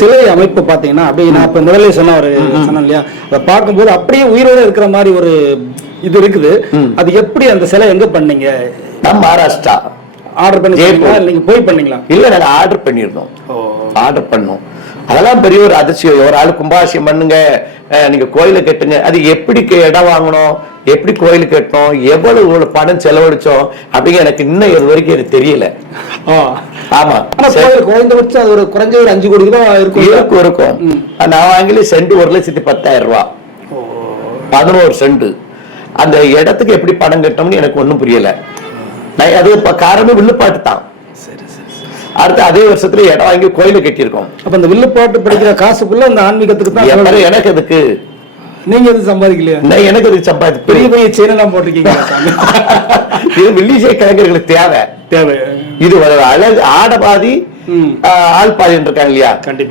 சிலை அமைப்பு பாத்தீங்கன்னா அப்படியே நான் இப்ப முதல்ல சொன்னேன் இல்லையா, அதை பார்க்கும்போது அப்படியே உயிரோட இருக்கிற மாதிரி ஒரு இது இருக்குது. அது எப்படி அந்த சிலை எங்க பண்ணீங்க? நான் மகாராஷ்டிரா ஆர்டர் பண்ணி நீங்க போய் பண்ணீங்களா? இல்ல நாங்க ஆர்டர் பண்ணிருந்தோம். ஆர்டர் பண்ணோம். அதெல்லாம் பெரிய ஒரு அதிர்ச்சியம். ஒரு ஆள் கும்பாபிஷேகம் பண்ணுங்க, நீங்க கோயில கட்டுங்க. அது எப்படி இடம் வாங்கணும், எப்படி கோயில் கட்டணும், எவ்வளவு பணம் செலவழிச்சோம் அப்படிங்க எனக்கு இன்னும் இது வரைக்கும் எனக்கு தெரியல. ஆமா, குறைந்தபட்சம் அது ஒரு குறைஞ்ச ஒரு 5 கோடி தான் இருக்கும். நான் வாங்கி சென்ட் 1,10,000 ரூபாய், 11 சென்ட். அந்த இடத்துக்கு எப்படி பணம் கட்டணும்னு எனக்கு ஒண்ணும் புரியல. அது காரணம் வில்லுப்பாட்டு தான். அடுத்து அதே வருஷத்துல இடம் வாங்கி கோயில கட்டியிருக்கோம். அப்ப அந்த வில்லுப்பாட்டு படிக்கிற காசுக்குள்ள அந்த ஆன்மீகத்துக்கு தான். எனக்கு அதுக்கு நீங்க எது சம்பாதிக்கலையா? எனக்கு அதுக்கு சம்பாதி பெரிய பெரிய செயினெல்லாம் போட்டிருக்கீங்க. இது வில்லிசை கலைஞர்களுக்கு தேவை. இது அழகு ஆடபாதி ஆள் பாதி இருக்காங்க இல்லையா? கண்டிப்பா.